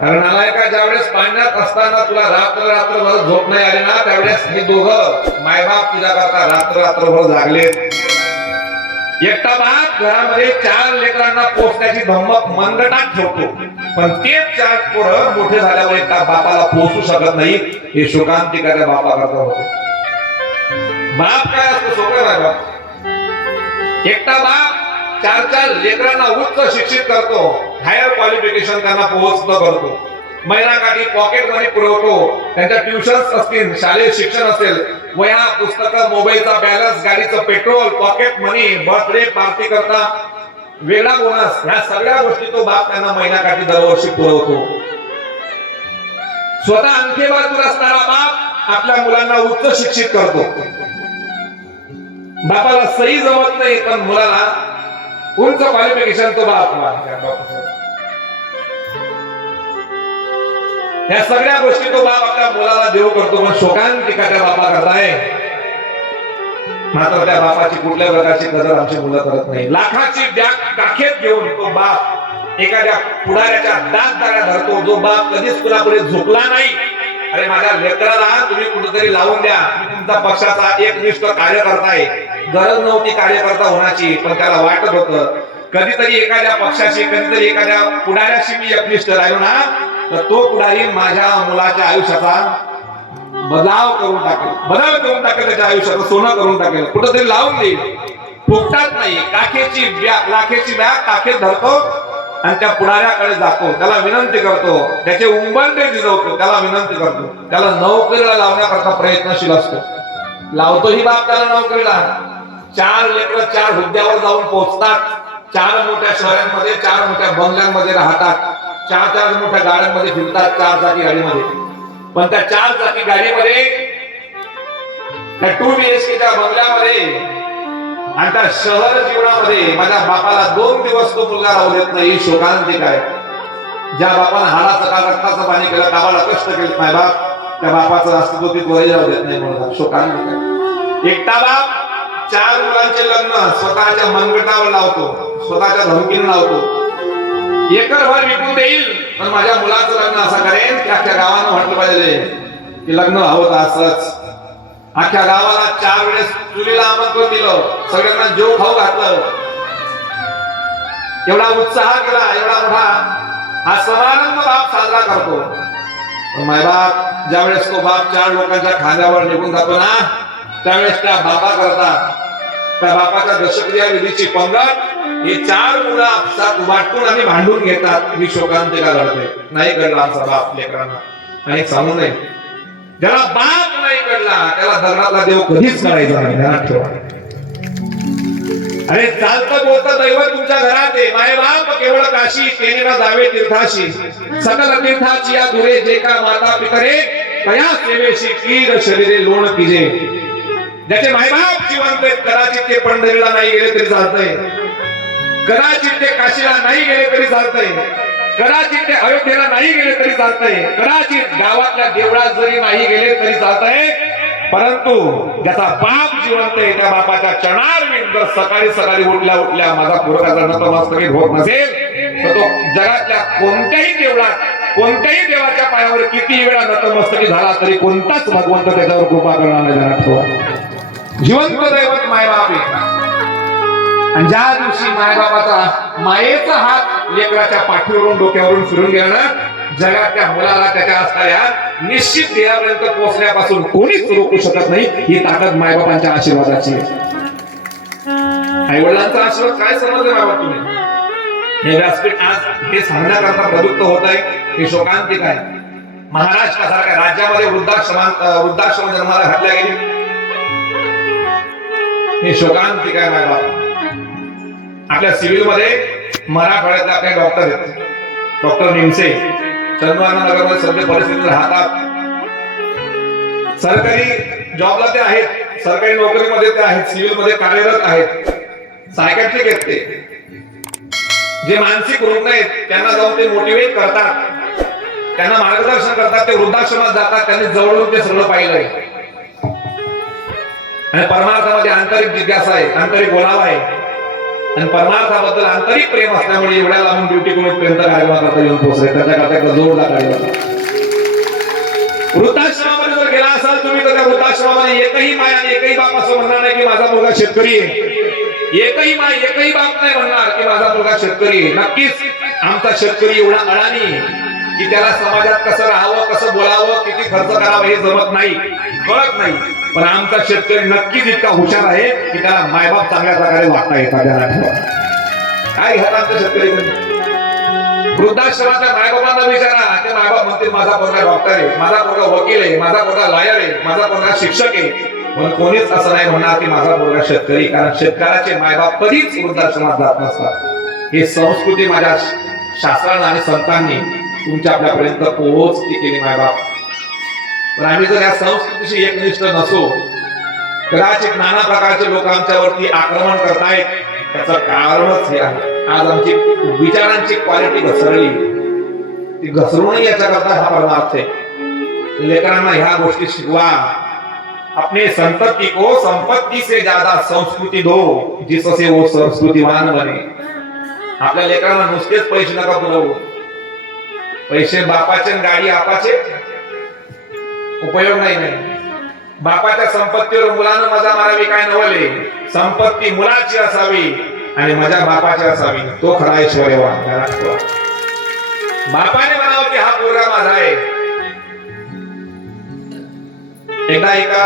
कारण नालायका ज्यावेळेस पाण्यात असताना तुला रात्र रात्रभर झोप नाही आली ना त्यावेळेस हे दोघं मायबाप तुझ्या करता रात्र रात्रभर जागले एकटा बाप घरामध्ये चार लेकरांना पोचण्याची धम्मक मनगटात ठेवतो. पण तेच चार पोरं मोठे झाल्यावर एकटा बापाला पोचू शकत नाही हे शोकांतिका त्या बापा होते. बाप काय असतो सोपं नाही बाप एकटा बाप चार चार लेकरांना उच्च शिक्षित करतो. हायर क्वालिफिकेशन त्यांना पोहोचत करतो महिनाकाठी पॉकेट मनी पुरवतो. त्यांच्या ट्युशन्स असतील शालेय शिक्षण असेल वया पुस्तकं मोबाईलचा बॅलन्स गाडीचं petrol pocket money birthday party करता वेगळा बोनस ह्या सगळ्या गोष्टी तो बाप त्यांना महिनाकाठी दरवर्षी पुरवतो. स्वतः आणखी बाजूर असणारा बाप आपल्या मुलांना उच्च शिक्षित करतो. बापाला सही जमत नाही पण मुलाला उंच क्वालिफिकेशन तो बाप या सगळ्या गोष्टी तो बाप आपल्या मुलाला देऊ करतो पण शोकांतिका त्या बापा करताय मात्र त्या बापाची कुठल्या प्रकारची कदर आमची मुलं करत नाही. लाखाची काखेत घेऊन तो बाप एखाद्या पुढाऱ्याच्या दात दाऱ्या धरतो. जो बाप कधीच कुणापुढे झोपला नाही. अरे माझ्या लेकराला तुम्ही कुठेतरी लावून द्या. मी तुमचा पक्षाचा एक निष्ठ कार्य करताय गरज नव्हती कार्यकर्ता होण्याची पण त्याला वाटत होतं कधीतरी एखाद्या पक्षाशी कधीतरी एखाद्या पुढाऱ्याशी मी एकनिष्ठ राहिलो ना तर तो पुढारी माझ्या मुलाच्या आयुष्याचा बदलाव करून टाकेल. बदल करून टाकेल त्याच्या आयुष्याचं सोनं करून टाकेल. कुठंतरी लावून देईल. फुकटात नाही काखेची बॅग लाखेची बॅग काखेत धरतो आणि त्या पुढाऱ्याकडे जातो. त्याला विनंती करतो त्याचे उंबरटे दिजवतो त्याला विनंती करतो. त्याला नोकरीला लावण्याकरता प्रयत्नशील असतो. लावतो ही बाप त्याला नोकरीला. चार लेकर चार हुद्द्यावर जाऊन पोहोचतात चार मोठ्या शहरांमध्ये चार मोठ्या बंगल्यांमध्ये राहतात. चार चार मोठ्या गाड्यांमध्ये फिरतात चार चाकी गाडीमध्ये. पण त्या चार चाकी गाडीमध्ये त्या टू बीएचकेच्या बंगल्यामध्ये आणि त्या शहर जीवनामध्ये माझ्या बापाला दोन दिवस तो मुलगा राहू देत नाही. ही शोकांतिक आहे. ज्या बापानं हाडाचं का रक्ताचं पाणी केलं कामाला कष्ट केले नाही बाप त्या बापाचं अस्तित्व ती त्वरे जाऊ देत नाही मुलगा शोकांतिक आहे. एकटा बाप चार मुलांचे लग्न स्वतःच्या मनगटावर लावतो स्वतःच्या धमकीने लावतो. एकर भर विकून देईल पण माझ्या मुलाचं लग्न असं करेन की अख्ख्या गावानं म्हटलं पाहिजे की लग्न हवं असंच. अख्ख्या गावाला चार वेळेस चुलीला आमंत्रण दिलं सगळ्यांना जेव खाऊ घातलं. एवढा उत्साह केला एवढा मोठा हा समारंभ बाप साजरा करतो. पण मायबाप ज्यावेळेस तो बाप चार लोकांच्या खांद्यावर निघून जातो ना त्यावेळेस त्या बाबा करता. त्या बापाच्या दशक्रिया विधीची पंगत हे चार मुलं आपसात वाटून आणि भांडून घेतात. मी शोकांतिका लढते नाही घडला आमचा बाप लेकरांना आणि सांगू नये. ज्याला बाप नाही कळला त्याला दगडातला देव कधीच करायचा नाही. ध्यानात ठेवा. अरे चालतं बोलतं दैवत तुमच्या घरात आहे. माय बाप केवळ काशी केनेला जावे तीर्थाशी. सकल तीर्थाची या दुरे जे का माता पितरे कया सेवेशी कीर शरीरे लोण किजे ज्याचे मायबाप जिवंत आहेत कदाचित ते पंढरीला नाही गेले तरी चालतंय. कदाचित ते काशीला नाही गेले तरी चालतंय. कदाचित ते अयोध्येला नाही गेले तरी चालतंय. कदाचित गावातल्या देवळात जरी नाही गेले तरी चालतंय. परंतु ज्याचा बाप जिवंत आहे त्या बापाच्या चणार जर सकाळी सकाळी उठल्या उठल्या माझा पूर्वकाचा नतमस्तकीत होत नसेल तर तो जगातल्या कोणत्याही देवळात कोणत्याही देवाच्या पायावर किती वेळा नतमस्तकी झाला तरी कोणताच भगवंत त्याच्यावर कृपा करणार नाही जिवंत दैवत मायबाप. आहे आणि ज्या दिवशी मायबापाचा मायेचा हात लेकराच्या पाठीवरून डोक्यावरून फिरून गेला ना जगातल्या मुलाला त्याच्या असणाऱ्या निश्चित ध्येयापर्यंत पोहोचण्यापासून कोणीच रोखू शकत नाही ही ताकद मायबापांच्या आशीर्वादाची आहे. आई वडिलांचा आशीर्वाद काय समजलं मायबाप तुम्ही? हे व्यासपीठ आज हे सांगण्याकरता प्रवृत्त होत आहे हे शोकांतिक आहे. महाराष्ट्रासारख्या राज्यामध्ये वृद्धाश्रमां वृद्धाश्रम जन्माला घातल्या गेली. हे शोकांतिक आहे मायबाप आपल्या सिव्हिलमध्ये मराठवाड्यातले काही डॉक्टर आहेत. डॉक्टर निमसे. चंद्रवाना नगरमध्ये सध्या परिस्थितीत राहतात. सरकारी जॉबला ते आहेत. सरकारी नोकरीमध्ये ते आहेत. सिव्हिलमध्ये कार्यरत आहेत. सायकॅट्रिक आहेत ते. जे मानसिक रुग्ण आहेत त्यांना जाऊन ते मोटिवेट करतात. त्यांना मार्गदर्शन करतात. ते वृद्धाश्रमात जातात. त्यांनी जवळून ते सगळं पाहिलंय आणि परमार्थामध्ये आंतरिक जिज्ञासा आहे आंतरिक बोलावा आहे. आणि परमार्थाबद्दल आंतरिक प्रेम असल्यामुळे एवढ्या लांबून ड्युटी करून पर्यंत कार्यक्रमात येऊन पोहोचले त्याच्याकरता एक जोरदार कार्यक्रम वृद्धाश्रमामध्ये जर गेला असाल तुम्ही तर त्या वृद्धाश्रमामध्ये एकही माय आणि एकही बाप असं म्हणणार नाही की माझा मुलगा शेतकरी आहे. एकही माय एकही बाप नाही म्हणणार की माझा मुलगा शेतकरी आहे. नक्कीच आमचा शेतकरी एवढा अडाणी आहे की त्याला समाजात कसं राहावं कसं बोलावं किती खर्च करावं हे जमत नाही. कळत नाही. पण आमचा शेतकरी नक्कीच इतका हुशार आहे की त्याला मायबाप चांगल्या प्रकारे वागता येतात त्याला काय घ्या आमच्या शेतकरी वृद्धाश्रमाच्या मायबापांना विचारा. ते मायबाप म्हणतील माझा पोरगा डॉक्टर आहे माझा पोरगा वकील आहे माझा पोरगा लॉयर आहे माझा पोरगा शिक्षक आहे. पण कोणीच असं नाही म्हणणार की माझा पोरगा शेतकरी कारण शेतकऱ्याचे मायबाप कधीच वृद्धाश्रमात जात नसतात. ही संस्कृती माझ्या शास्त्रानं आणि संतांनी तुमच्या आपल्यापर्यंत पोहोचती केली मायबाप. पण आम्ही जर या संस्कृतीशी एकनिष्ठ नसो कदाचित नाना प्रकारचे लोक आमच्यावरती आक्रमण करतायत. त्याचं कारणच हे आहे. आज आमची विचारांची क्वालिटी घसरली. ती घसरून याच्याकरता हा परमार्थ आहे. लेकरांना ह्या गोष्टी शिकवा. अपने संतति को संपत्ति से ज्यादा संस्कृती दो जिससे वो संस्कृतीवान बने. आपल्या लेकरांना नुसतेच पैसे नका पुरवू पैसे बापाचे गाडी आपाचे. उपयोग नाही नाही. बापाच्या संपत्तीवर मुलानं मजा मारावी काय नवले? संपत्ती मुलाची असावी आणि माझ्या बापाची असावी. तो खरा ऐश्वर्यवान बापाने म्हणावं की हा पोरगा माझा आहे. एकदा एका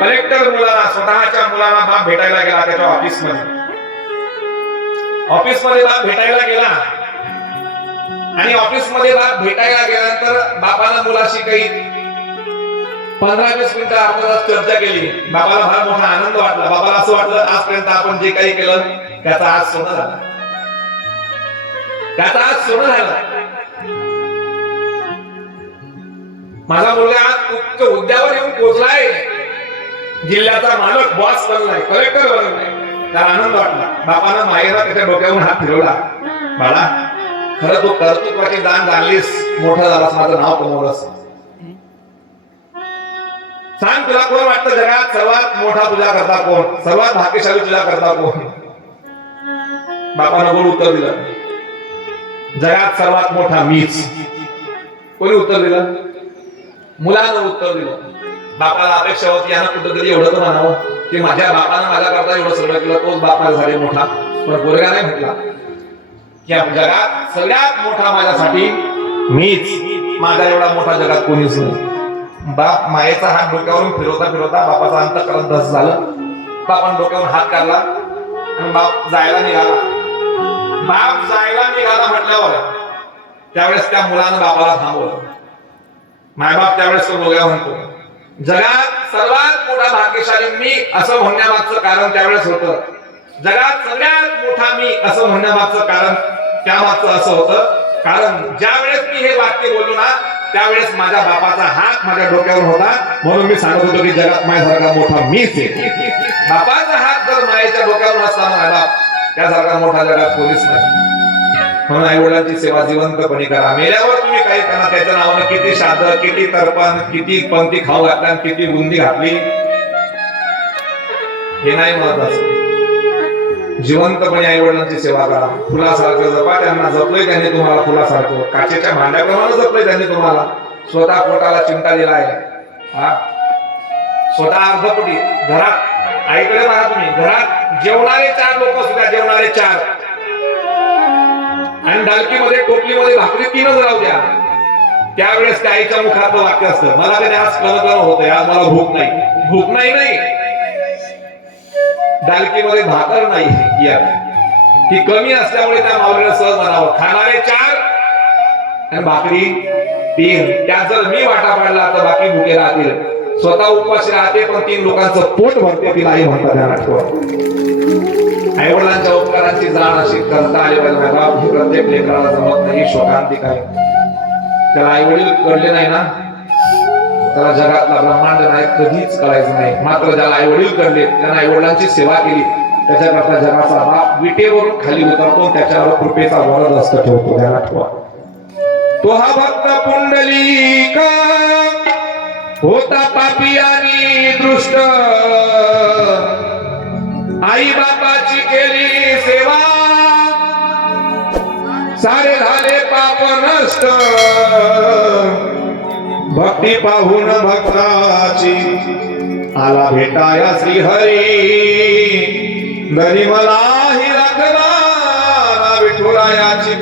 कलेक्टर मुलाला स्वतःच्या मुलाला बाप भेटायला गेला त्याच्या ऑफिसमध्ये ऑफिसमध्ये बाप भेटायला गेला. आणि ऑफिसमध्ये बाप भेटायला गेल्यानंतर बापाला मुलाशी काही पंधरा वीस मिनिटं आपण तास चर्चा केली. बाबाला फार मोठा आनंद वाटला. बाबाला असं वाटलं आजपर्यंत आपण जे काही केलं त्याचा आज सोनं झाला. त्याचा आज सोनं झाला. माझा मुलगा आज उच्च हुद्द्यावर येऊन पोहोचलाय. जिल्ह्याचा मालक बॉस बनलाय कलेक्टर बनलाय त्याला आनंद वाटला. बापानं मायेला त्याच्या डोक्यावरून हात फिरवला. बाळा खरं तू कर्तृत्वाचे दान झालीस. मोठा झालास माझं नाव कमवलंस. सांग तुला कोण वाटतं जगात सर्वात मोठा तुझ्या करता कोण? सर्वात भाग्यशाली तुझ्या करता कोण? बापानं बोल उत्तर दिलं. जगात सर्वात मोठा मीच. कोणी उत्तर दिलं? मुलानं उत्तर दिलं. बापाला अपेक्षा होती यानं कुठंतरी एवढं तर म्हणावं की माझ्या बापानं माझ्या करता एवढं सगळं केलं तोच बाप झाले मोठा. पण पोरगा नाही म्हटला. की या जगात सगळ्यात मोठा माझ्यासाठी मीच. माझा एवढा मोठा जगात कोणीच नाही. बाप मायेचा हात डोक्यावरून फिरवता फिरवता बापाचा अंतकरण धस झालं. बापान डोक्यावरून हात काढला आणि बाप जायला निघाला. बाप जायला निघाला म्हटल्यावर त्यावेळेस त्या मुलानं बापाला थांबवलं. मायबाप त्यावेळेस तो मुलगा म्हणतो जगात सर्वात मोठा भाग्यशाली मी असं म्हणण्यामागचं कारण त्यावेळेस होतं. जगात सगळ्यात मोठा मी असं म्हणण्यामागचं कारण त्यामागचं असं होतं. कारण ज्या वेळेस मी हे वाक्य बोललो ना त्यावेळेस माझ्या बापाचा हात माझ्या डोक्यावर होता. म्हणून मी सांगत होतो की जगात माझ्यासारखा मोठा मीच आहे. बापाचा हात जर मायेच्या डोक्यावर असताना बाप त्यासारखा मोठा जगात पोलीस नाही. म्हणून आई वडिलांची सेवा जिवंतपणे करा. मेल्यावर तुम्ही काही करा. त्याच्या नावानं किती श्राद्ध किती तर्पण किती पंक्ती खाऊ घातल्या आणि किती बुंदी घातली हे नाही महत्वाचं. जिवंतपणे आई वडिलांची सेवा करा. फुलासारखं जपा त्यांना जपलंय त्यांनी तुम्हाला फुलासारखं. काचेच्या भांड्याप्रमाणे जपलंय त्यांनी तुम्हाला. स्वतः पोटाला चिमटा दिलाय. हा? स्वतः अर्धपोटी घरात आईकडे बघा तुम्ही. घरात जेवणारे चार लोक सुद्धा जेवणारे चार. आणि डालकीमध्ये टोपलीमध्ये भाकरी तीनच राहू द्या. त्यावेळेस त्या आईच्या मुखातलं वाक्य असतं. मला कधी आज कणकण होत आज मला भूक नाही. भूक नाही नाही. डालकीमध्ये भाकर नाही या ती कमी असल्यामुळे त्या माऊलीला सहज म्हणावं खाणारे चार आणि भाकरी तीन. त्या जर मी वाटा पाडला तर बाकी भुके राहतील. स्वतः उपवास राहते पण तीन लोकांचं पोट भरते तिला आई म्हणतात त्या ठेवा आई वडिलांच्या उपकारांची जाण अशी करता आली पाहिजे. बाप प्रत्येक लेकराला जमत नाही शोकांतिक आहे. त्याला आई वडील कळले नाही ना? त्याला जगातला ब्रह्मांड नाही कधीच कळायचं नाही. मात्र ज्याला आई वडील कळले त्यानं आई वडिलांची सेवा केली. त्याच्याकरता जगाचा बाप विटेवरून खाली उतरतो त्याच्यावर कृपेचा वरद असत ठेवतो त्याला ठेवा. तो हा भक्त पुंडलिका होता पापी आणि दृष्ट. आई बापाची केली सेवा सारे झाले पाप नष्ट. भक्ती पाहून भक्ताची. आला भेटाया श्री हरी गरी ही रखना विठुरायाची